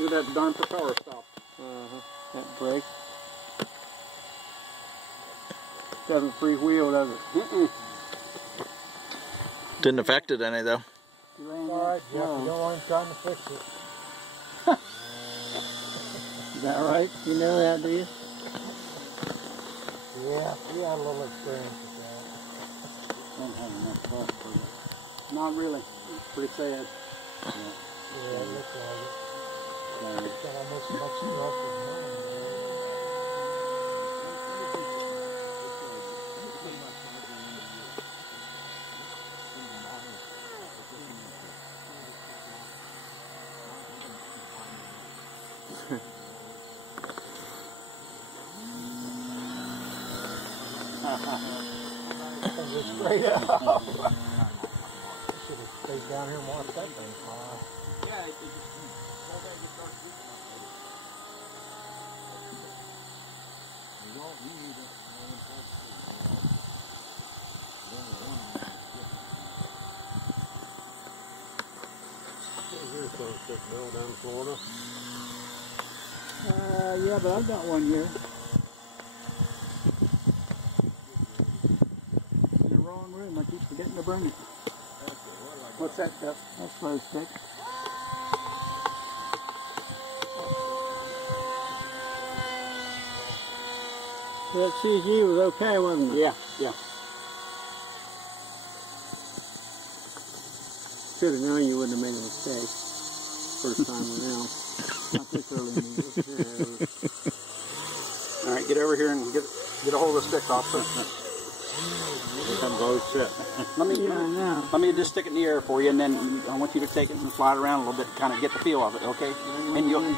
Look at that darn propeller stop. That brake. Doesn't freewheel, does it? Didn't affect it any though. Alright, Jeff, you don't want him trying to fix it. Is that right? You know that, do you? Yeah, we had a little experience with that. Don't have enough fuss for it. Not really. It's pretty sad. Yeah, it looks like it. It's got almost as much stuff as mine. Just straight up. Should have stayed down here and watched that thing fly. Yeah, Here's some stick mill down in Florida. Yeah, but I've got one here. In the wrong room. I keep forgetting to bring it. what's that stuff? That's slow stick. That CG was okay, wasn't it? Yeah, yeah. Should have known you wouldn't have made a mistake. First time around. Not this early in the year. All right, get over here and get a hold of the stick, officer. Let me just stick it in the air for you, and then I want you to take it and fly it around a little bit, kind of get the feel of it, okay? And you'll.